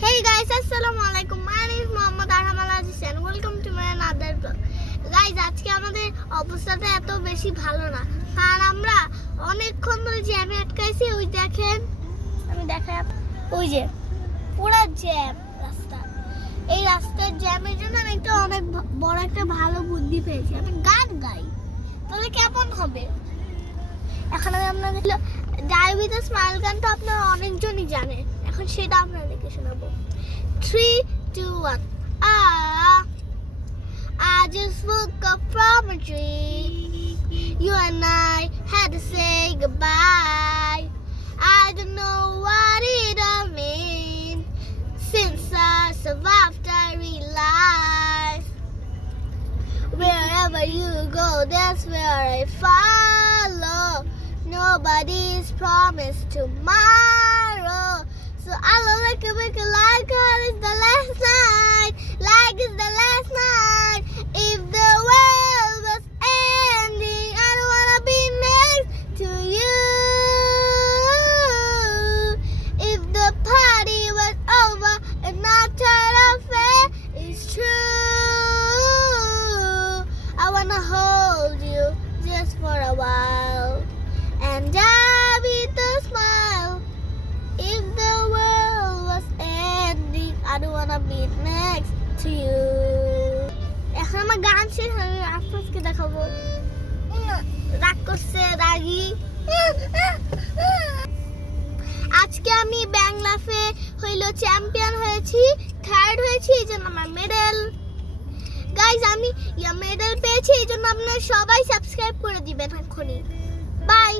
Hey guys, assalamu alaikum. My name is Muhammad Arham Al-Aziz and welcome to my another vlog. Guys, আজকে আমাদের অবস্থাটা এত বেশি ভালো না, কারণ আমরা অনেকক্ষণ ধরে জ্যামে আটকাইছি। ওই দেখেন, আমি দেখাই, ওই যে পুরো জ্যাম রাস্তা। এই রাস্তার জ্যামের জন্য আমি একটা অনেক বড় একটা ভালো বুদ্ধি পেয়েছি। আমি গান গাই, তাহলে কেমন হবে? এখন আমি আপনাদের ডাই উইথ আ স্মাইল গানটা আপনারা অনেকজনই জানেন, এখন সেটা আপনাদেরকে শোনাবো। 3, 2, 1 I just woke up from a dream. You and I had to say goodbye. I don't know what it all means. Since I survived, I realized wherever you go, that's where I follow. Nobody's promised tomorrow. So I love like a like it's the last night. Like it's the last night. If the world was ending, I don't wanna be next to you. If the party was over and not turn off it's true. I wanna hold you just for a while and die with a smile. If the world was ending, I don't wanna be next to you. এখন আমার গান শেষ, আমি আফরোজকে দেখাবো। রাগ করছে, রাগি। আজকে আমি ব্যাংলাফে হইল চ্যাম্পিয়ন হয়েছি, থার্ড হয়েছি, এই জন্য আমার মেডেল। গাইজ, আমি মেডেল পেয়েছি, এই জন্য আপনারা সবাই সাবস্ক্রাইব করে দিবেন এখনই। বাই।